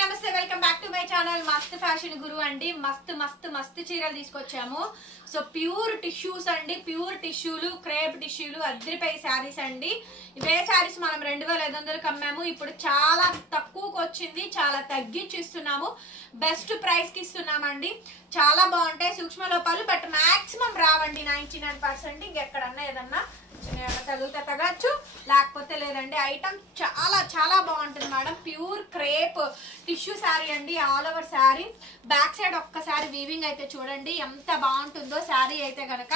నమస్తే welcome back to my channel మస్త్ fashion గురు అండి. మస్త్ చీరలు తీసుకొచ్చాము. సో ప్యూర్ టిష్యూస్ అండి, ప్యూర్ టిష్యూలు, క్రేప్ టిష్యూలు, అద్రిపై శారీస్ అండి. ఇవే శారీస్ మనం 2500కి అమ్మాము. ఇప్పుడు చాలా తక్కువకి వచ్చింది, చాలా తగ్గించి ఇస్తున్నాము. బెస్ట్ ప్రైస్ కి ఇస్తున్నామండి. చాలా బాగుంటాయి సూక్ష్మ లోపాలు, బట్ మాక్సిమం రావండి 99%. ఇంకెక్కడన్నా ఏదన్నా తగిలితే తగ్గచ్చు, లేకపోతే లేదండి. ఐటమ్ చాలా బాగుంటుంది madam. Pure crepe tissue sari అండి, all over sari. Back side ఒక్కసారి వీవింగ్ అయితే చూడండి ఎంత బాగుంటుందో. శారీ అయితే కనుక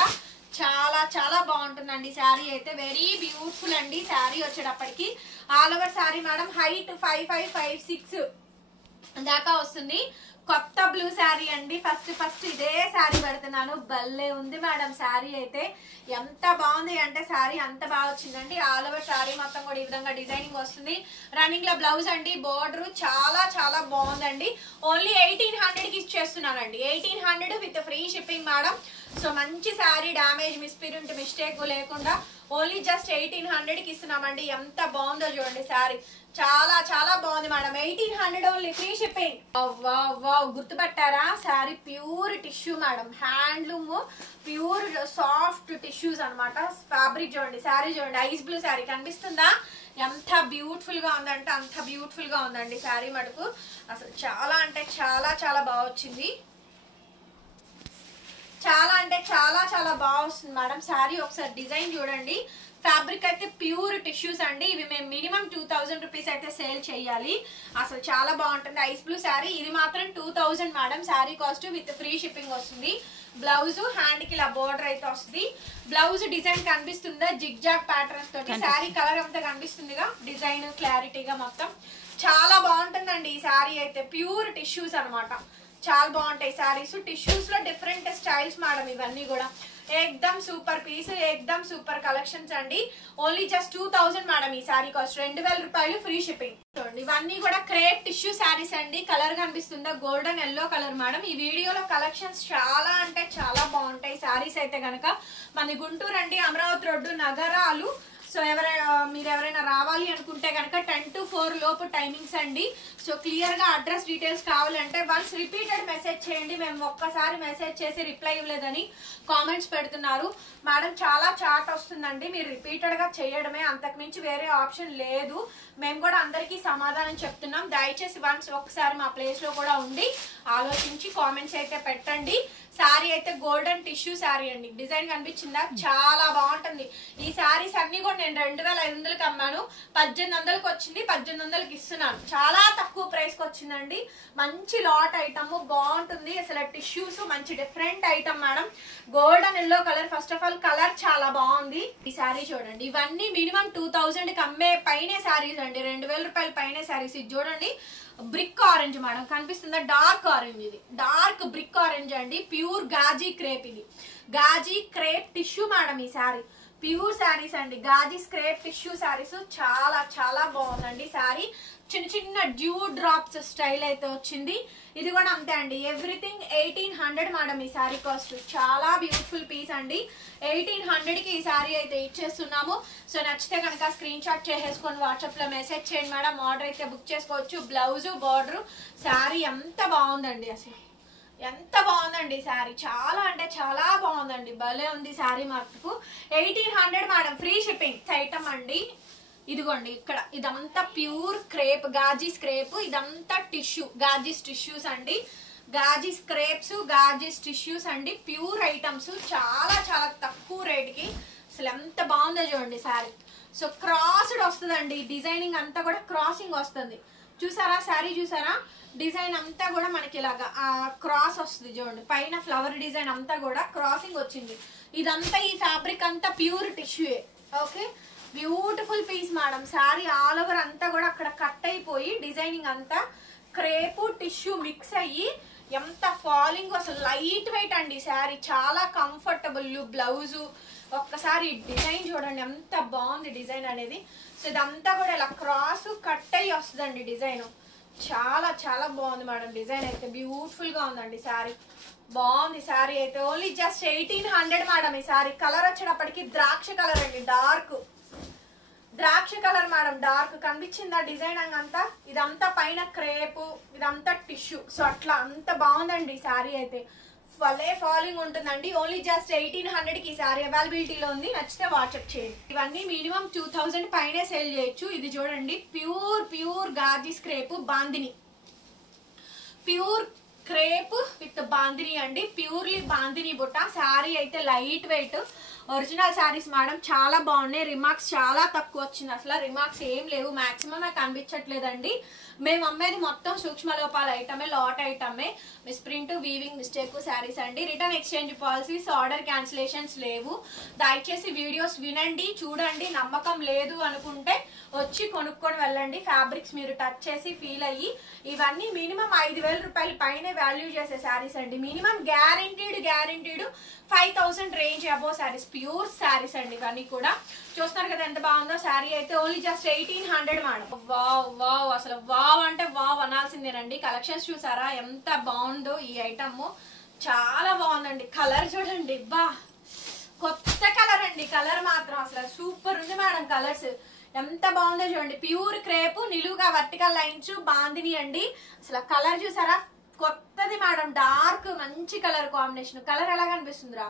చాలా బాగుంటుందండి. శారీ అయితే వెరీ బ్యూటిఫుల్ అండి. శారీ వచ్చేటప్పటికి all over sari madam height 5556 దాకా వస్తుంది. కొత్త బ్లూ శారీ అండి. ఫస్ట్ ఇదే శారీ పెడుతున్నాను. భలే ఉంది మేడం శారీ అయితే. ఎంత బాగుంది అంటే శారీ అంత బాగా వచ్చిందండి. ఆల్ ఓవర్ శారీ మొత్తం కూడా ఈ విధంగా డిజైనింగ్ వస్తుంది. రన్నింగ్ లో బ్లౌజ్ అండి, బోర్డర్ చాలా బాగుందండి. ఓన్లీ 1800కి ఇచ్చేస్తున్నానండి. 1800 with free shipping madam. So మంచి శారీ, డ్యామేజ్, మిస్ప్రింట్, మిస్టేక్ లేకుండా ఓన్లీ జస్ట్ 1800కి ఇస్తున్నామండి. ఎంత బాగుందో చూడండి శారీ. చాలా బాగుంది madam. 1800 only free shipping. Wow గుర్తుపట్టారా? Sari pure tissue madam, handloom pure soft tissues అనమాట. ఫ్యాబ్రిక్ చూడండి, శారీ చూడండి, ఐస్ బ్లూ శారీ కనిపిస్తుందా? ఎంత బ్యూటిఫుల్ గా ఉందంటే అంత బ్యూటిఫుల్ గా ఉందండి శారీ మటుకు. అసలు చాలా అంటే చాలా బాగా వచ్చింది. చాలా బాగా వస్తుంది మేడం శారీ. ఒకసారి డిజైన్ చూడండి. ఫ్యాబ్రిక్ అయితే ప్యూర్ టిష్యూస్ అండి. ఇవి మేము మినిమం 2000 రూపీస్ అయితే సేల్ చేయాలి. అసలు చాలా బాగుంటుంది. ఐస్ బ్లూ శారీ, ఇది మాత్రం 2000 madam sari cost with free shipping వస్తుంది. బ్లౌజ్ హ్యాండ్ కి ఇలా బోర్డర్ అయితే వస్తుంది. బ్లౌజ్ డిజైన్ కనిపిస్తుందా? జిగ్ జాగ్ ప్యాటర్న్స్ తోటి. శారీ కలర్ అంతా కనిపిస్తుందిగా, డిజైన్ క్లారిటీగా మొత్తం చాలా బాగుంటుందండి. ఈ శారీ అయితే ప్యూర్ టిష్యూస్ అనమాట. చాలా బాగుంటాయి శారీస్. టిష్యూస్ లో డిఫరెంట్ స్టైల్స్ మేడం. ఇవన్నీ కూడా ఏకదమ్ సూపర్ పీస్, ఏకదమ్ సూపర్ కలెక్షన్స్ అండి. ఓన్లీ జస్ట్ 2000 మేడం ఈ శారీ కాస్ట్. 2000 రూపాయలు ఫ్రీ షిప్పింగ్. చూడండి ఇవన్నీ కూడా క్రేప్ టిష్యూ శారీస్ అండి. కలర్ కనిపిస్తుందా? Golden yellow colour madam. ఈ వీడియోలో కలెక్షన్స్ చాలా అంటే చాలా బాగుంటాయి శారీస్ అయితే కనుక. మన గుంటూరు అండి, అమరావతి రోడ్డు, నగరాలు. సో మీరు ఎవరైనా రావాలి అనుకుంటే కనుక 10 to 4 లోపు టైమింగ్స్ అండి. సో క్లియర్ గా అడ్రస్ డీటెయిల్స్ కావాలంటే వన్స్ రిపీటెడ్ మెసేజ్ చేయండి. మేము ఒక్కసారి మెసేజ్ చేసి రిప్లై ఇవ్వలేదని కామెంట్స్ పెడుతున్నారు మేడం. చాలా చాట్ వస్తుందండి, మీరు రిపీటెడ్ గా చేయడమే, అంతకు మించి వేరే ఆప్షన్ లేదు. మేము కూడా అందరికీ సమాధానం చెప్తున్నాం. దయచేసి వన్స్ ఒకసారి మా ప్లేస్ లో కూడా ఉండి ఆలోచించి కామెంట్స్ అయితే పెట్టండి. శారీ అయితే గోల్డెన్ టిష్యూ శారీ అండి. డిజైన్ కనిపించిందా? చాలా బాగుంటుంది. ఈ శారీస్ అన్ని కూడా నేను 2500కి అమ్మాను. 1800కి వచ్చింది, 1800కి ఇస్తున్నాను. చాలా తక్కువ ప్రైస్ కి వచ్చిందండి. మంచి లాట్ ఐటమ్, బాగుంటుంది. అసలు టిష్యూస్ మంచి different item madam. Golden yellow colour. First of all colour చాలా బాగుంది. ఈ శారీ చూడండి. ఇవన్నీ మినిమం 2000కి అమ్మే పైనే శారీస్ అండి. 2000 రూపాయల పైనే శారీస్. ఇది చూడండి బ్రిక్ ఆరెంజ్ మేడం, కనిపిస్తుందా? Dark orange. ఇది డార్క్ బ్రిక్ ఆరెంజ్ అండి. Pure gaji crepe. ఇది గాజీ క్రేప్ టిష్యూ మేడం. ఈ శారీ ప్యూర్ శారీస్ అండి. గాజీ క్రేప్ టిష్యూ శారీస్ చాలా బాగుందండి శారీ. చిన్న డ్యూ డ్రాప్స్ స్టైల్ అయితే వచ్చింది. ఇది కూడా అంతే అండి. ఎవ్రీథింగ్ 1800 మేడం ఈ శారీ కాస్ట్. చాలా బ్యూటిఫుల్ పీస్ అండి. 1800కి ఈ శారీ అయితే ఇచ్చేస్తున్నాము. సో నచ్చితే కనుక స్క్రీన్ షాట్ చేసేసుకొని వాట్సాప్ లో మెసేజ్ చేయండి మేడం. ఆర్డర్ అయితే బుక్ చేసుకోవచ్చు. బ్లౌజ్, బార్డర్, శారీ ఎంత బాగుందండి. అసలు ఎంత బాగుందండి శారీ. చాలా అంటే చాలా బాగుందండి. భలే ఉంది శారీ మటుకు. 1800 మేడం ఫ్రీ షిప్పింగ్. ఐటమ్ అండి. ఇదిగోండి ఇక్కడ ఇదంతా ప్యూర్ క్రేప్, గాజీస్ క్రేప్. ఇదంతా టిష్యూ, గాజీస్ టిష్యూస్ అండి. గాజీస్ క్రేప్స్, గాజీస్ టిష్యూస్ అండి. Pure items. చాలా తక్కువ రేట్కి. అసలు ఎంత బాగుందో చూడండి శారీ. సో క్రాస్డ్ వస్తుందండి. డిజైనింగ్ అంతా కూడా క్రాసింగ్ వస్తుంది. చూసారా శారీ? చూసారా? డిజైన్ అంతా కూడా మనకి ఇలాగా క్రాస్ వస్తుంది చూడండి. పైన ఫ్లవర్ డిజైన్ అంతా కూడా క్రాసింగ్ వచ్చింది. ఇదంతా ఈ ఫ్యాబ్రిక్ అంతా ప్యూర్ టిష్యూయే. Okay, beautiful piece madam. Sari all over అంతా కూడా అక్కడ కట్ అయిపోయి డిజైనింగ్ అంతా క్రేపు టిష్యూ మిక్స్ అయ్యి ఎంత ఫాలింగ్. అసలు లైట్ వెయిట్ అండి శారీ. చాలా కంఫర్టబుల్. బ్లౌజు ఒక్కసారి డిజైన్ చూడండి ఎంత బాగుంది డిజైన్ అనేది. సో ఇదంతా కూడా ఇలా క్రాస్ కట్ అయ్యి వస్తుందండి డిజైన్. చాలా బాగుంది మేడం. డిజైన్ అయితే బ్యూటిఫుల్ గా ఉందండి శారీ. బాగుంది శారీ అయితే. ఓన్లీ జస్ట్ 1800 మేడం ఈ శారీ. కలర్ వచ్చేటప్పటికి ద్రాక్ష కలర్ అండి. ద్రాక్ష కలర్ మేడం. డార్క్ కనిపించిందా డిజైన్ అంతా? ఇదంతా పైన క్రేపు ఇదంతా టిష్యూ. సో అట్లా అంత బాగుందండి శారీ అయితే. భలే ఫాలింగ్ ఉంటుందండి. ఓన్లీ జస్ట్ 1800కి ఈ శారీ అవైలబిలిటీలో ఉంది. నచ్చితే వాట్సాప్ చేయండి. ఇవన్నీ మినిమం 2000 పైనే సేల్ చేయొచ్చు. ఇది చూడండి, pure gaji crepe bandhani, pure crepe with bandhani అండి. ప్యూర్లీ బాందిని బుట్ట. శారీ అయితే light weight original saris madam, చాలా బాగున్నాయి. రిమార్క్స్ చాలా తక్కువ వచ్చింది, అసలు రిమార్క్స్ ఏం లేవు, మాక్సిమం నాకు కనిపించట్లేదండి. మేము అమ్మేది మొత్తం సూక్ష్మ లోపాల ఐటమే, లాట్ ఐటమే. Misprint, weaving mistake saris అండి. Return exchange policies, order cancellations లేవు. దయచేసి వీడియోస్ వినండి, చూడండి. నమ్మకం లేదు అనుకుంటే వచ్చి కొనుక్కొని వెళ్ళండి. ఫ్యాబ్రిక్స్ మీరు టచ్ చేసి ఫీల్ అయ్యి. ఇవన్నీ మినిమం 5000 రూపాయల పైనే వాల్యూ చేసే శారీస్ అండి. మినిమం గ్యారెంటీడ్ 5000 రేంజ్ అబో శారీస్, ప్యూర్ శారీస్ అండి. ఇవన్నీ కూడా చూస్తున్నారు కదా ఎంత బాగుందో. శారీ అయితే only just 1800 madam. Wow wow, అసలు వావ్ అంటే వావ్ అనాల్సిందేనండి. కలెక్షన్స్ చూసారా ఎంత బాగుందో ఈ ఐటమ్, చాలా బాగుందండి. కలర్ చూడండి, బా కొత్త కలర్ అండి. కలర్ మాత్రం అసలు సూపర్ ఉంది మేడం. కలర్స్ ఎంత బాగుందో చూడండి. ప్యూర్ క్రేప్, నిలువుగా వర్టికల్ లైన్స్, బాందిని అండి. అసలు కలర్ చూసారా, కొత్తది మేడం. డార్క్ మంచి కలర్ కాంబినేషన్. కలర్ ఎలా కనిపిస్తుందిరా,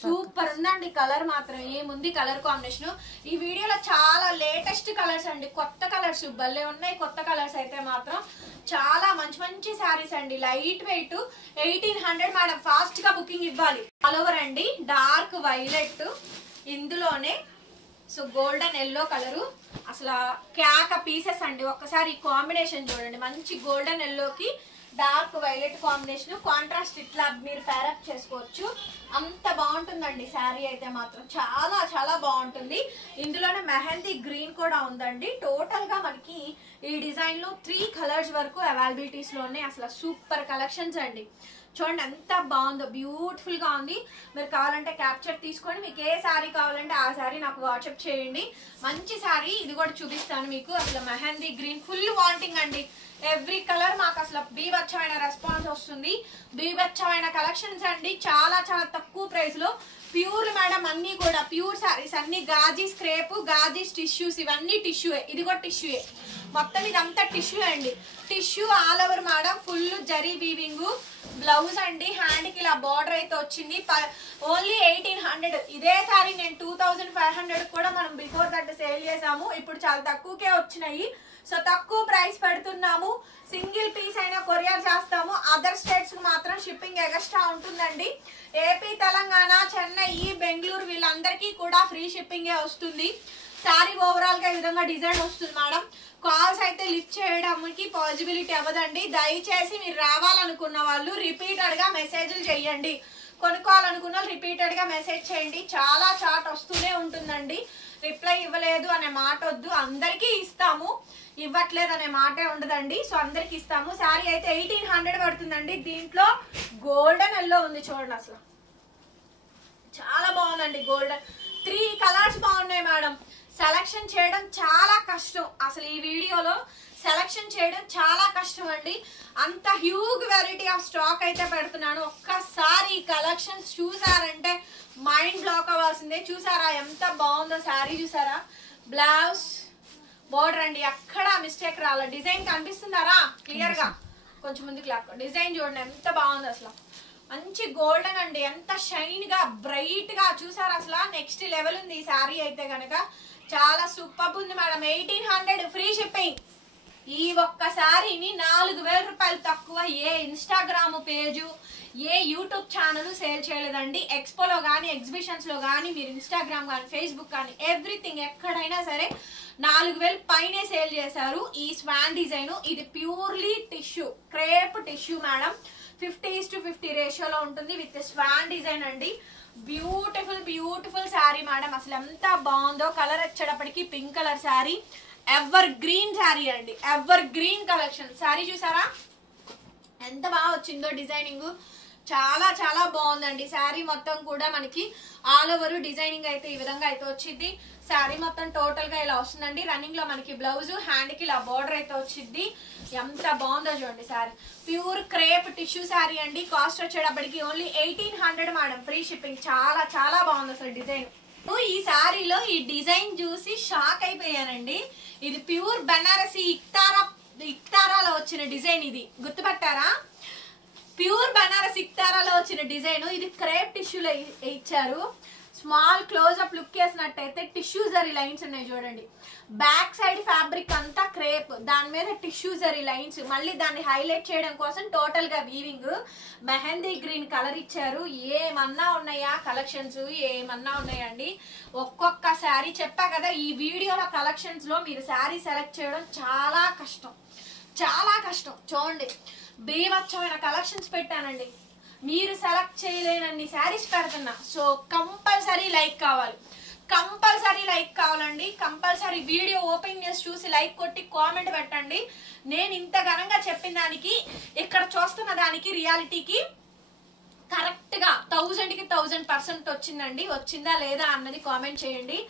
సూపర్ ఉందండి. కలర్ మాత్రం ఏముంది కలర్ కాంబినేషన్. ఈ వీడియోలో చాలా లేటెస్ట్ కలర్స్ అండి, కొత్త కలర్స్ భలే ఉన్నాయి. కొత్త కలర్స్ అయితే మాత్రం చాలా మంచి శారీస్ అండి. Light weight 1800 madam. ఫాస్ట్ గా బుకింగ్ ఇవ్వాలి. ఆల్ ఓవర్ అండి. డార్క్ వైలెట్, ఇందులోనే సో గోల్డెన్ ఎల్లో కలరు. అసలు క్యాక పీసెస్ అండి. ఒక్కసారి ఈ కాంబినేషన్ చూడండి, మంచి గోల్డెన్ ఎల్లోకి డార్క్ వైలెట్ కాంబినేషన్. కాంట్రాస్ట్ ఇట్లా మీరు పేరప్ చేసుకోవచ్చు. అంత బాగుంటుందండి శారీ అయితే మాత్రం, చాలా బాగుంటుంది. ఇందులోనే మెహందీ గ్రీన్ కూడా ఉందండి. టోటల్ గా మనకి ఈ డిజైన్ లో 3 కలర్స్ వరకు అవైలబిలిటీస్ లో ఉన్నాయి. అసలు సూపర్ కలెక్షన్స్ అండి. చూడండి ఎంత బాగుందో, బ్యూటిఫుల్ గా ఉంది. మీరు కావాలంటే క్యాప్చర్ తీసుకొని మీకు ఏ శారీ కావాలంటే ఆ శారీ నాకు వాట్సాప్ చేయండి. మంచి శారీ ఇది కూడా చూపిస్తాను మీకు. అసలు మెహందీ గ్రీన్ ఫుల్ వాంటింగ్ అండి. ఎవ్రీ కలర్ మాకు అసలు బీభత్సమైన రెస్పాన్స్ వస్తుంది. బీభత్సమైన కలెక్షన్స్ అండి. చాలా తక్కువ ప్రైస్ లో ప్యూర్ మేడం. అన్ని కూడా ప్యూర్ శారీస్ అన్ని. గాజీ స్క్రేప్, గాజీ టిష్యూస్, ఇవన్నీ టిష్యూయే. ఇది కూడా టిష్యూయే మొత్తం. ఇదంతా టిష్యూ అండి. Tissue all over madam. Full zari weaving. Blouse అండి. హ్యాండ్ కి ఇలా బార్డర్ అయితే వచ్చింది. ఓన్లీ 1800. ఇదే సారీ నేను 2500 కూడా మనం బిఫోర్ దట్ సేల్ చేసాము. ఇప్పుడు చాలా తక్కువకే వచ్చినాయి. సో తక్కువ ప్రైస్ పెడుతున్నాము. సింగిల్ పీస్ అయినా కొరియర్ చేస్తాము. అదర్ స్టేట్స్ కి మాత్రం షిప్పింగ్ ఎక్స్ట్రా ఉంటుందండి. ఏపీ, తెలంగాణ, చెన్నై, బెంగళూరు వీళ్ళందరికీ కూడా ఫ్రీ షిప్పింగే వస్తుంది. శారీ ఓవరాల్ గా ఈ విధంగా డిజైన్ వస్తుంది మేడం. కాల్స్ అయితే లిఫ్ట్ చేయడానికి పాసిబిలిటీ అవ్వదండి. దయచేసి మీరు రావాలనుకున్న వాళ్ళు రిపీటెడ్ గా మెసేజ్లు చేయండి. కొనుక్కోవాలనుకున్న వాళ్ళు రిపీటెడ్ గా మెసేజ్ చేయండి. చాలా చాట్ వస్తూనే ఉంటుందండి. రిప్లై ఇవ్వలేదు అనే మాట వద్దు. అందరికీ ఇస్తాము, ఇవ్వట్లేదు అనే మాటే ఉండదండి. సో అందరికి ఇస్తాము. శారీ అయితే 1800 పడుతుందండి. దీంట్లో గోల్డెన్ ఎల్లో ఉంది చూడండి. అసలు చాలా బాగుందండి. గోల్డెన్ 3 కలర్స్ బాగున్నాయి మేడం. సెలక్షన్ చేయడం చాలా కష్టం. అసలు ఈ వీడియోలో సెలక్షన్ చేయడం చాలా కష్టం అండి. అంత హ్యూజ్ వెరైటీ ఆఫ్ స్టాక్ అయితే పెడుతున్నాను. ఒక్కసారి కలెక్షన్స్ చూసారంటే మైండ్ బ్లాక్ అవ్వాల్సిందే. చూసారా ఎంత బాగుందో శారీ, చూసారా బ్లౌజ్ బోర్డర్ అండి. ఎక్కడ మిస్టేక్ రాలే. డిజైన్ కనిపిస్తుందారా క్లియర్ గా, కొంచెం ముందుకు లాక్కో. డిజైన్ చూడండి ఎంత బాగుంది. అసలు మంచి గోల్డెన్ అండి. ఎంత షైన్ గా బ్రైట్ గా చూసారా. అసలు నెక్స్ట్ లెవెల్ ఉంది ఈ శారీ అయితే గనక. చాలా సూపర్ ఉంది మేడం. 1800 free shipping. ఈ ఒక్క శారీని 4000 రూపాయలు తక్కువ ఏ ఇన్స్టాగ్రామ్ పేజు, ఏ యూట్యూబ్ ఛానల్ సేల్ చేయలేదండి. ఎక్స్పోలో కానీ, ఎగ్జిబిషన్స్ లో కానీ, మీరు ఇన్స్టాగ్రామ్ కానీ, ఫేస్బుక్ కానీ, ఎవ్రీథింగ్ ఎక్కడైనా సరే 4000 పైనే సేల్ చేశారు. ఈ స్వాన్ డిజైన్ ఇది purely tissue, crepe tissue madam. 50:50 రేషియోలో ఉంటుంది విత్ స్వాన్ డిజైన్ అండి. Beautiful sari madam. అసలు ఎంత బాగుందో. కలర్ వచ్చేటప్పటికి pink colour sari. Evergreen sari అండి. Ever green collection. శారీ చూసారా ఎంత బాగా వచ్చిందో డిజైనింగ్. చాలా బాగుందండి. శారీ మొత్తం కూడా మనకి ఆల్ ఓవర్ డిజైనింగ్ అయితే ఈ విధంగా అయితే వచ్చింది. శారీ మొత్తం టోటల్ గా ఇలా వస్తుందండి. రన్నింగ్ లో మనకి బ్లౌజ్, హ్యాండ్ కి ఇలా బార్డర్ అయితే వచ్చింది. ఎంత బాగుందో చూడండి sari. Pure crepe tissue sari అండి. కాస్ట్ వచ్చేటప్పటికి ఓన్లీ 1800 మేడం. Free shipping. చాలా బాగుంది అసలు డిజైన్. ఈ శారీలో ఈ డిజైన్ చూసి షాక్ అయిపోయానండి. ఇది ప్యూర్ బనారసి ఇక్తారా ఇక్తారాలో వచ్చిన డిజైన్ ఇది, గుర్తుపట్టారా? ప్యూర్ బనారస్ ఇక్తారాలో వచ్చిన డిజైన్ ఇది. క్రేప్ టిష్యూలో ఇచ్చారు. స్మాల్ క్లోజ్అప్ లుక్ వేసినట్టయితే టిష్యూ జరీ లైన్స్ ఉన్నాయి చూడండి. బ్యాక్ సైడ్ ఫ్యాబ్రిక్ అంతా క్రేప్, దాని మీద టిష్యూ జరీ లైన్స్. మళ్ళీ దాన్ని హైలైట్ చేయడం కోసం టోటల్ గా వీవింగ్. మెహందీ గ్రీన్ కలర్ ఇచ్చారు. ఏమన్నా ఉన్నాయా కలెక్షన్స్? ఏమన్నా ఉన్నాయండి. ఒక్కొక్క శారీ చెప్పా కదా, ఈ వీడియోలో కలెక్షన్స్ లో మీరు శారీ సెలెక్ట్ చేయడం చాలా కష్టం, చాలా కష్టం. చూడండి, బీభత్సమైన కలెక్షన్స్ పెట్టానండి. మీరు సెలెక్ట్ చేయలేనన్ని శారీస్ పెడుతున్నా. సో కంపల్సరీ లైక్ కావాలి, కంపల్సరీ లైక్ కావాలండి. కంపల్సరీ వీడియో ఓపెన్ చేసి చూసి లైక్ కొట్టి కామెంట్ పెట్టండి. నేను ఇంత ఘనంగా చెప్పిన దానికి, ఇక్కడ చూస్తున్న దానికి, రియాలిటీకి కరెక్ట్ గా 1000కి 1000% వచ్చిందండి. వచ్చిందా లేదా అన్నది కామెంట్ చేయండి.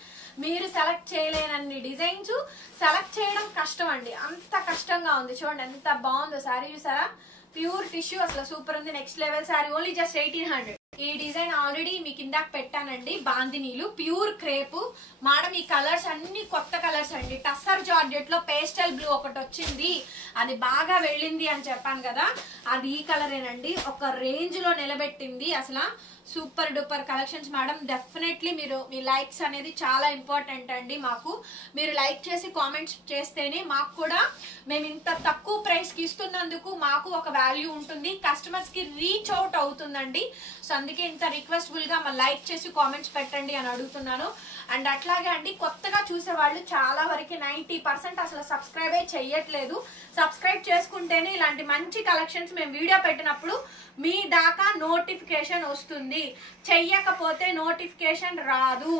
మీరు సెలెక్ట్ చేయలేనన్ని డిజైన్స్ సెలెక్ట్ చేయడం కష్టం అండి, అంత కష్టంగా ఉంది. చూడండి ఎంత బాగుందో శారీ, చూసారా? ప్యూర్ టిష్యూ, అసలు సూపర్ ఉంది. Next level sari, only just 1800. ఈ డిజైన్ ఆల్రెడీ మీకు ఇందాక పెట్టానండి. బాందినీలు ప్యూర్ క్రేపు మేడం. ఈ కలర్స్ అన్ని కొత్త కలర్స్ అండి. టస్సర్ జార్జెట్ లో పేస్టల్ బ్లూ ఒకటి వచ్చింది, అది బాగా వెళ్ళింది అని చెప్పాను కదా, అది ఈ కలరేనండి. ఒక రేంజ్ లో నిలబెట్టింది. అసలు super duper collections madam. Definitely మీరు మీ లైక్స్ అనేది చాలా ఇంపార్టెంట్ అండి మాకు. మీరు లైక్ చేసి కామెంట్స్ చేస్తేనే మాకు కూడా, మేము ఇంత తక్కువ ప్రైస్ కి ఇస్తున్నందుకు మాకు ఒక వాల్యూ ఉంటుంది, కస్టమర్స్ కి రీచ్ అవుట్ అవుతుందండి. సో అందుకే ఇంత రిక్వెస్టబుల్ గా లైక్ చేసి కామెంట్స్ పెట్టండి అని అడుగుతున్నాను. అండ్ అట్లాగే అండి, కొత్తగా చూసే వాళ్ళు చాలా వరకు 90% అసలు సబ్స్క్రైబే చెయ్యట్లేదు. సబ్స్క్రైబ్ చేసుకుంటేనే ఇలాంటి మంచి కలెక్షన్స్ మేము వీడియో పెట్టినప్పుడు మీ దాకా నోటిఫికేషన్ వస్తుంది, చెయ్యకపోతే నోటిఫికేషన్ రాదు.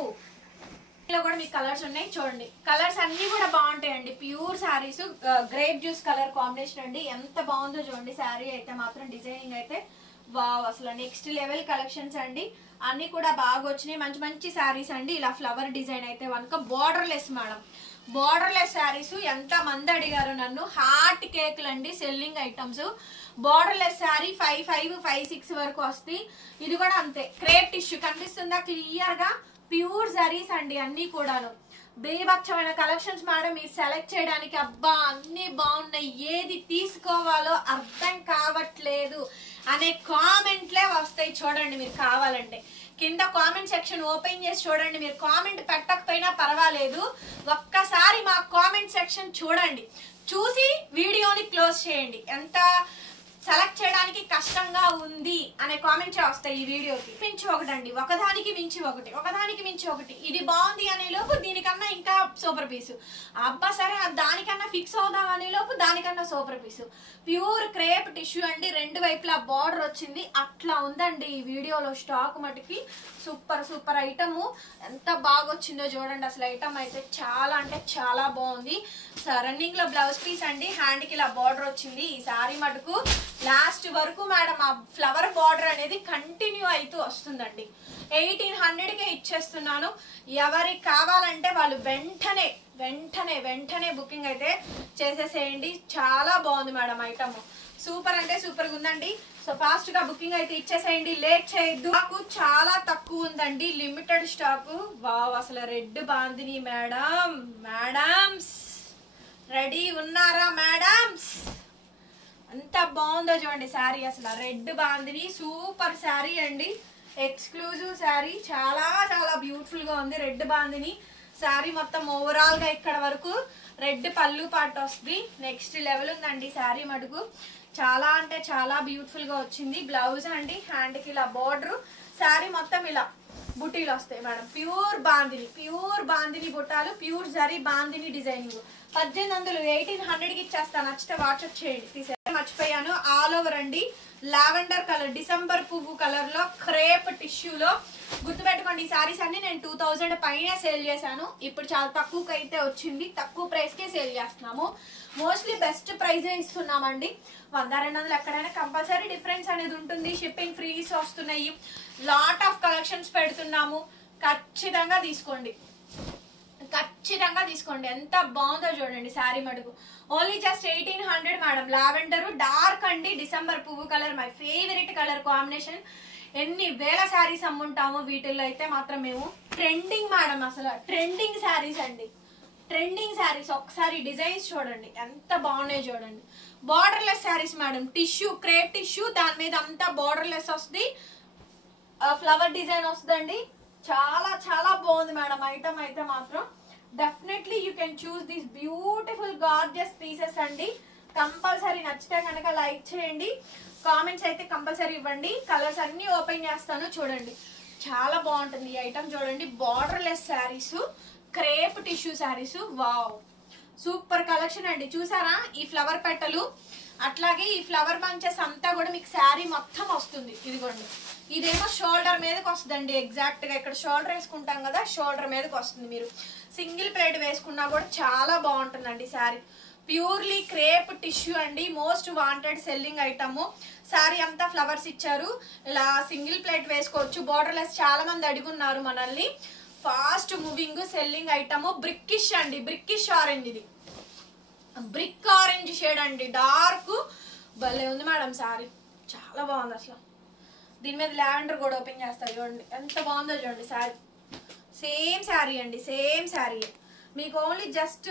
ఇలా కూడా మీకు కలర్స్ ఉన్నాయి చూడండి. కలర్స్ అన్ని కూడా బాగుంటాయండి. Pure saris, grape juice colour combination అండి. ఎంత బాగుందో చూడండి శారీ అయితే మాత్రం. డిజైనింగ్ అయితే వావ్, అసలు నెక్స్ట్ లెవెల్ కలెక్షన్స్ అండి. అన్ని కూడా బాగా వచ్చినాయి. మంచి మంచి శారీస్ అండి. ఇలా ఫ్లవర్ డిజైన్ అయితే కనుక border less madam. Border less saris ఎంత మంది అడిగారు నన్ను. హార్ట్ కేక్లు అండి selling items. Border less sari 55, 56 వరకు వస్తాయి. ఇది కూడా అంతే. క్రేప్ టిష్యూ కనిపిస్తుందా క్లియర్ గా? ప్యూర్ జరీస్ అండి అన్ని కూడాను. బేభత్సమైన కలెక్షన్స్ మేడం. మీరు సెలెక్ట్ చేయడానికి అబ్బా అన్ని బాగున్నాయి, ఏది తీసుకోవాలో అర్థం కావట్లేదు అనే కామెంట్లే వస్తాయి చూడండి. మీరు కావాలంటే కింద కామెంట్ సెక్షన్ ఓపెన్ చేసి చూడండి. మీరు కామెంట్ పెట్టకపోయినా పర్వాలేదు, ఒక్కసారి మా కామెంట్ సెక్షన్ చూడండి. చూసి వీడియోని క్లోజ్ చేయండి. ఎంత సెలెక్ట్ చేయడానికి కష్టంగా ఉంది అనే కామెంట్స్ వస్తాయి ఈ వీడియోకి. మించి ఒకటండి, ఒకదానికి మించి ఒకటి, ఒకదానికి మించి ఒకటి. ఇది బాగుంది అనే లోపు దీనికన్నా ఇంకా సూపర్ పీసు. అబ్బా సరే దానికన్నా ఫిక్స్ అవుదాం అనే లోపు దానికన్నా సూపర్ పీసు. ప్యూర్ క్రేప్ టిష్యూ అండి. రెండు వైపులా బార్డర్ వచ్చింది. అట్లా ఉందండి ఈ వీడియోలో స్టాక్ మటుకి. Super super item. ఎంత బాగా వచ్చిందో చూడండి. అసలు ఐటమ్ అయితే చాలా అంటే చాలా బాగుంది. రన్నింగ్ లో బ్లౌజ్ పీస్ అండి. హ్యాండ్ కి ఇలా బార్డర్ వచ్చింది. ఈ సారీ మటుకు లాస్ట్ వరకు మేడం ఆ ఫ్లవర్ బార్డర్ అనేది కంటిన్యూ అవుతూ వస్తుందండి. 1800కే ఇచ్చేస్తున్నాను. ఎవరికి కావాలంటే వాళ్ళు వెంటనే వెంటనే వెంటనే బుకింగ్ అయితే చేసేసేయండి. చాలా బాగుంది మేడం ఐటమ్. సూపర్ అంటే సూపర్ గా ఉందండి. సో ఫాస్ట్ గా బుకింగ్ అయితే ఇచ్చేసేయండి, లేట్ చేయొద్దు. నాకు చాలా తక్కువ ఉందండి, లిమిటెడ్ స్టాక్. వావ్, అసలు red bandhani madam. Madams ready ఉన్నారా మేడమ్స్? ఎంత బాగుందో చూడండి శారీ. అసలు రెడ్ బాందిని సూపర్ శారీ అండి. ఎక్స్క్లూజివ్ శారీ, చాలా చాలా బ్యూటిఫుల్ గా ఉంది. రెడ్ బాందిని శారీ మొత్తం ఓవరాల్ గా ఇక్కడ వరకు రెడ్ పళ్ళు పాటు వస్తుంది. నెక్స్ట్ లెవెల్ ఉందండి శారీ మటుకు. చాలా అంటే చాలా బ్యూటిఫుల్ గా వచ్చింది. బ్లౌజ్ అండి, హ్యాండ్ కి ఇలా బోర్డర్. శారీ మొత్తం ఇలా బుటీలు వస్తాయి madam. Pure bandhani, pure bandhani బుట్టాలు, ప్యూర్ జరీ బాందిని డిజైనింగ్. 1800, 1800కి ఇచ్చేస్తా. నచ్చితే వాట్సాప్ చేయండి. తీసే మర్చిపోయాను. ఆల్ ఓవర్ అండి. లావెండర్ కలర్, డిసెంబర్ పువ్వు కలర్ లో క్రేప్ టిష్యూలో. గుర్తుపెట్టుకోండి, ఈ సారీస్ అన్ని నేను 2000 పైన సేల్ చేశాను. ఇప్పుడు చాలా తక్కువకి అయితే వచ్చింది. తక్కువ ప్రైస్ కే సేల్ చేస్తున్నాము. మోస్ట్లీ బెస్ట్ ప్రైజే ఇస్తున్నామండి. 100-200 ఎక్కడైనా కంపల్సరీ డిఫరెన్స్ అనేది ఉంటుంది. షిప్పింగ్ ఫ్రీస్ వస్తున్నాయి. లాట్ ఆఫ్ కలెక్షన్స్ పెడుతున్నాము. ఖచ్చితంగా తీసుకోండి, ఖచ్చితంగా తీసుకోండి. ఎంత బాగుందో చూడండి శారీ మటుకు. Only just 1800 madam. Lavender dark అండి, డిసెంబర్ పువ్వు colour, my favourite colour combination. ఎన్ని వేల శారీస్ అమ్ముంటాము వీటిల్లో అయితే మాత్రం మేము. ట్రెండింగ్ మేడం, అసలు ట్రెండింగ్ శారీస్ అండి. ట్రెండింగ్ శారీస్. ఒకసారి డిజైన్స్ చూడండి ఎంత బాగున్నాయి చూడండి. Borderless saris madam, tissue crepe tissue, దాని మీద అంతా బార్డర్లెస్ వస్తుంది, ఫ్లవర్ డిజైన్ వస్తుందండి. చాలా చాలా బాగుంది మేడం ఐటమ్ అయితే మాత్రం. Definitely you can choose these beautiful gorgeous pieces అండి. కంపల్సరీ నచ్చితే కనుక లైక్ చేయండి, కామెంట్స్ అయితే కంపల్సరీ ఇవ్వండి. కలర్స్ అన్ని ఓపెన్ చేస్తాను చూడండి. చాలా బాగుంటుంది ఈ ఐటమ్ చూడండి. Borderless saris, crepe tissue saris, wow super collection అండి. చూసారా ఈ ఫ్లవర్ పెట్టలు, అట్లాగే ఈ ఫ్లవర్ బంచెస్ అంతా కూడా మీకు శారీ మొత్తం వస్తుంది. ఇదిగోండి, ఇదేమో షోల్డర్ మీదకి వస్తుందండి. ఎగ్జాక్ట్ గా ఇక్కడ షోల్డర్ వేసుకుంటాం కదా, షోల్డర్ మీదకి వస్తుంది. మీరు సింగిల్ ప్లేట్ వేసుకున్నా కూడా చాలా బాగుంటుందండి శారీ. ప్యూర్లీ క్రేప్ టిష్యూ అండి, most wanted selling item. Sari అంతా ఫ్లవర్స్ ఇచ్చారు, ఇలా సింగిల్ ప్లేట్ వేసుకోవచ్చు. బార్డర్లెస్ చాలా మంది అడుగున్నారు మనల్ని. Fast moving selling item. Brickish అండి, బ్రిక్కిష్ ఆరెంజ్, ఇది బ్రిక్ ఆరెంజ్ షేడ్ అండి, డార్క్ భలే ఉంది మేడం శారీ. చాలా బాగుంది అసలు. దీని మీద లావెండర్ కూడా ఓపెన్ చేస్తారు చూడండి, ఎంత బాగుందో చూడండి శారీ. సేమ్ శారీ అండి, సేమ్ శారీ. మీకు ఓన్లీ జస్ట్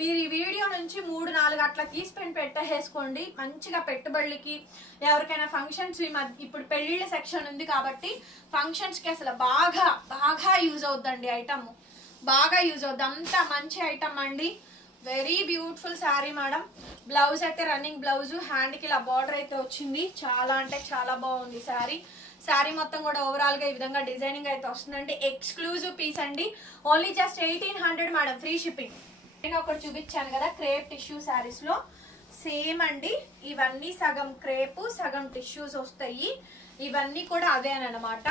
మీరు ఈ వీడియో నుంచి 3-4 అట్లా తీసి పెట్టేసుకోండి. మంచిగా పెట్టుబడులకి, ఎవరికైనా ఫంక్షన్స్, ఇప్పుడు పెళ్లిళ్ళ సెక్షన్ ఉంది కాబట్టి ఫంక్షన్స్ కి అసలు బాగా బాగా యూజ్ అవుద్దండి ఐటమ్, బాగా యూజ్ అవుద్ది. అంతా మంచి ఐటమ్ అండి. Very beautiful sari madam. Blouse అయితే రన్నింగ్ బ్లౌజ్, హ్యాండ్ కి ఇలా బార్డర్ అయితే వచ్చింది. చాలా అంటే చాలా బాగుంది శారీ. శారీ మొత్తం కూడా ఓవరాల్ గా ఈ విధంగా డిజైనింగ్ అయితే వస్తుందండి. ఎక్స్క్లూజివ్ పీస్ అండి, only just 1800 madam, free shipping. నేను ఒకటి చూపించాను కదా క్రేప్ టిష్యూ శారీస్ లో, సేమ్ అండి. ఇవన్నీ సగం క్రేప్ సగం టిష్యూస్ వస్తాయి. ఇవన్నీ కూడా అదేనమాట.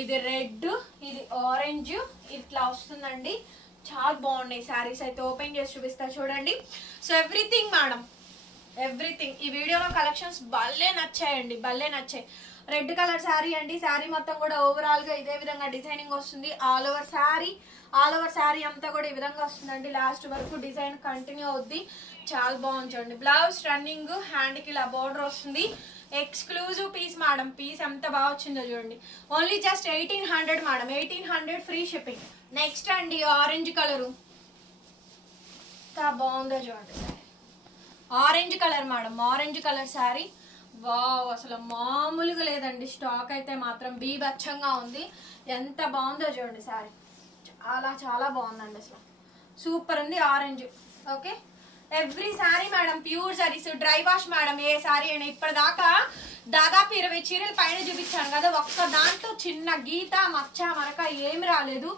ఇది రెడ్, ఇది ఆరెంజ్, ఇట్లా వస్తుందండి. చాలా బాగున్నాయి శారీస్ అయితే. ఓపెన్ చేసి చూపిస్తా చూడండి. So everything madam, everything. ఈ వీడియోలో కలెక్షన్స్ భలే నచ్చాయండి, భలే నచ్చాయి. రెడ్ కలర్ శారీ అండి. శారీ మొత్తం కూడా ఓవరాల్ గా ఇదే విధంగా డిజైనింగ్ వస్తుంది. ఆల్ ఓవర్ శారీ అంతా కూడా ఈ విధంగా వస్తుందండి. లాస్ట్ వరకు డిజైన్ కంటిన్యూ అవుద్ది. చాలా బాగుంది చూడండి. బ్లౌజ్ రన్నింగ్, హ్యాండ్ కి ఇలా బోర్డర్ వస్తుంది. Exclusive piece madam. పీస్ ఎంత బాగా వచ్చిందో చూడండి. Only just 1800 madam, 1800 free shipping. Next అండి ఆరెంజ్ కలరు, ఎంత బాగుందో చూడండి. Orange colour madam, orange colour sari. Wow, అసలు మామూలుగా లేదండి. స్టాక్ అయితే మాత్రం బీభత్సంగా ఉంది. ఎంత బాగుందో చూడండి శారీ. చాలా చాలా బాగుందండి అసలు, సూపర్ ఉంది orange. Okay, every sari madam pure saris, dry wash madam. ఏ శారీ అయినా ఇప్పటిదాకా దాదాపు 20 చీరలు పైన చూపించాను కదా, ఒక్క దాంట్లో చిన్న గీత మచ్చ మరక ఏమి రాలేదు.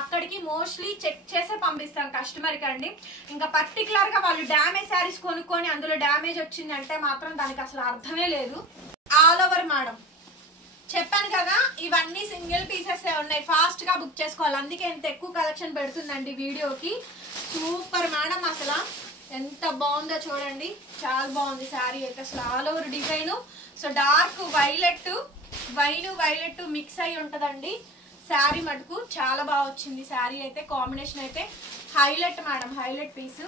అక్కడికి మోస్ట్లీ చెక్ చేసే పంపిస్తాను కస్టమర్కి అండి. ఇంకా పర్టికులర్ గా వాళ్ళు డ్యామేజ్ శారీస్ కొనుక్కొని అందులో డ్యామేజ్ వచ్చిందంటే మాత్రం దానికి అసలు అర్థమే లేదు. ఆల్ ఓవర్ మేడం, చెప్పాను కదా ఇవన్నీ సింగిల్ పీసెస్ ఉన్నాయి, ఫాస్ట్ గా బుక్ చేసుకోవాలి. అందుకే ఎంత ఎక్కువ కలెక్షన్ పెడుతుందండి వీడియోకి. సూపర్ మేడం, అసలు ఎంత బాగుందో చూడండి. చాలా బాగుంది శారీ అయితే అసలు. All over design. So dark violet, violet mix అయి ఉంటదండి శారీ మటుకు. చాలా బాగా వచ్చింది శారీ అయితే. కాంబినేషన్ అయితే highlight madam, highlight piece.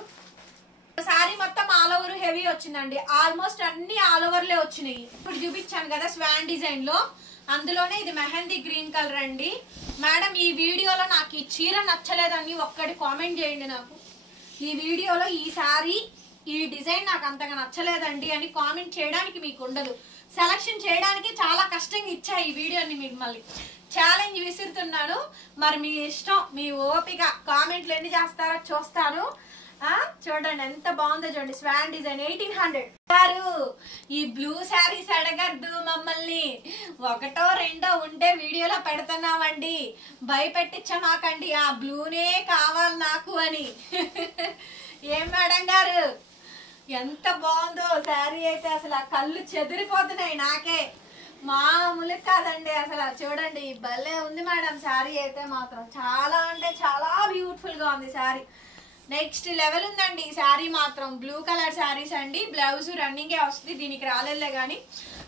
Sari మొత్తం ఆల్ ఓవర్ హెవీ వచ్చిందండి. ఆల్మోస్ట్ అన్ని ఆల్ ఓవర్ లే వచ్చినాయి. ఇప్పుడు చూపించాను కదా స్వాన్ డిజైన్ లో, అందులోనే ఇది మెహందీ గ్రీన్ కలర్ అండి. మేడం ఈ వీడియోలో నాకు ఈ చీర నచ్చలేదని ఒక్కటి కామెంట్ చేయండి. నాకు ఈ వీడియోలో ఈ శారీ ఈ డిజైన్ నాకు అంతగా నచ్చలేదండి అని కామెంట్ చేయడానికి మీకు ఉండదు. సెలక్షన్ చేయడానికి చాలా కష్టంగా ఇచ్చా ఈ వీడియోని. మిమ్మల్ని ఛాలెంజ్ విసురుతున్నాను. మరి మీ ఇష్టం, మీ ఓపిక. కామెంట్లు ఎన్ని చేస్తారో చూస్తాను. చూడండి ఎంత బాగుందో చూడండి. Schwann design 1800. ఈ బ్లూ శారీస్ అడగద్దు మమ్మల్ని, ఒకటో రెండో ఉంటే వీడియోలో పెడుతున్నామండి. భయపెట్టించమాకండి ఆ బ్లూనే కావాలి నాకు అని. ఏం మేడం గారు, ఎంత బాగుందో శారీ అయితే. అసలు ఆ కళ్ళు చెదిరిపోతున్నాయి నాకే, మామూలు కాదండి అసలు. చూడండి భలే ఉంది మేడం శారీ అయితే మాత్రం. చాలా అంటే చాలా బ్యూటిఫుల్ గా ఉంది శారీ. నెక్స్ట్ లెవెల్ ఉందండి ఈ శారీ మాత్రం. బ్లూ కలర్ శారీస్ అండి. బ్లౌజ్ రన్నింగే వస్తుంది, దీనికి రాలేదులే కానీ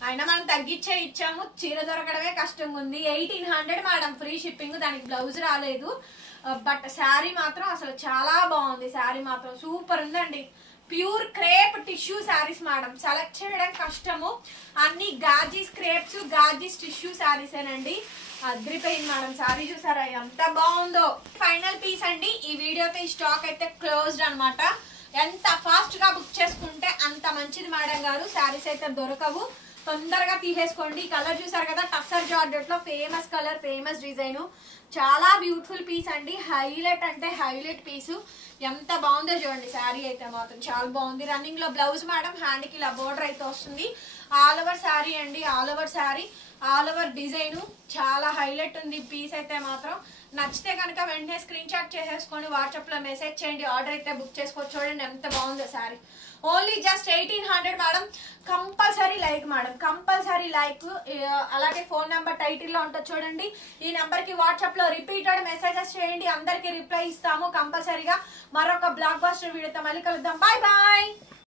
అయినా మనం తగ్గించే ఇచ్చాము. చీర దొరకడమే కష్టంగా ఉంది. 1800 మేడం, ఫ్రీ షిప్పింగ్. దానికి బ్లౌజ్ రాలేదు. బట్ శారీ మాత్రం అసలు చాలా బాగుంది. శారీ మాత్రం సూపర్ ఉందండి. Pure crepe tissue saris madam, select చేయడం కష్టము. అన్ని గాజీస్ క్రేప్స్, గాజీస్ టిష్యూ శారీసేనండి. అద్రిపోయింది మేడం, శారీ చూసారా ఎంత బాగుందో. ఫైనల్ పీస్ అండి. ఈ వీడియోతో ఈ స్టాక్ అయితే క్లోజ్డ్ అనమాట. ఎంత ఫాస్ట్ గా బుక్ చేసుకుంటే అంత మంచిది మేడం గారు. శారీస్ అయితే దొరకవు, తొందరగా తీసేసుకోండి. కలర్ చూసారు కదా, టస్సర్ జార్జెట్ లో ఫేమస్ కలర్, ఫేమస్ డిజైన్, చాలా బ్యూటిఫుల్ పీస్ అండి. హైలైట్ అంటే హైలైట్ పీసు. ఎంత బాగుందో చూడండి. శారీ అయితే మాత్రం చాలా బాగుంది. రన్నింగ్ లో బ్లౌజ్ మేడం, హ్యాండ్ కి ఇలా బోర్డర్ అయితే వస్తుంది. ఆల్ ఓవర్ శారీ అండి, all over sari, all over design చాలా హైలైట్ ఉంది పీస్ అయితే మాత్రం. నచ్చితే కనుక వెంటనే స్క్రీన్ షాట్ చేసేసుకొని వాట్సాప్ లో మెసేజ్ చేయండి, ఆర్డర్ అయితే బుక్ చేసుకోవచ్చు. చూడండి ఎంత బాగుందో sari. Only just 1800 madam. Compulsory like madam, compulsory like. అలాగే ఫోన్ నెంబర్ టైటిల్ లో ఉంటుంది చూడండి. ఈ నెంబర్ కి వాట్సాప్ లో రిపీటెడ్ మెసేజెస్ చేయండి, అందరికి రిప్లై ఇస్తాము కంపల్సరీగా. మరొక బ్లాక్ బస్టర్ వీడియోతో మళ్ళీ కలుద్దాం. Bye bye.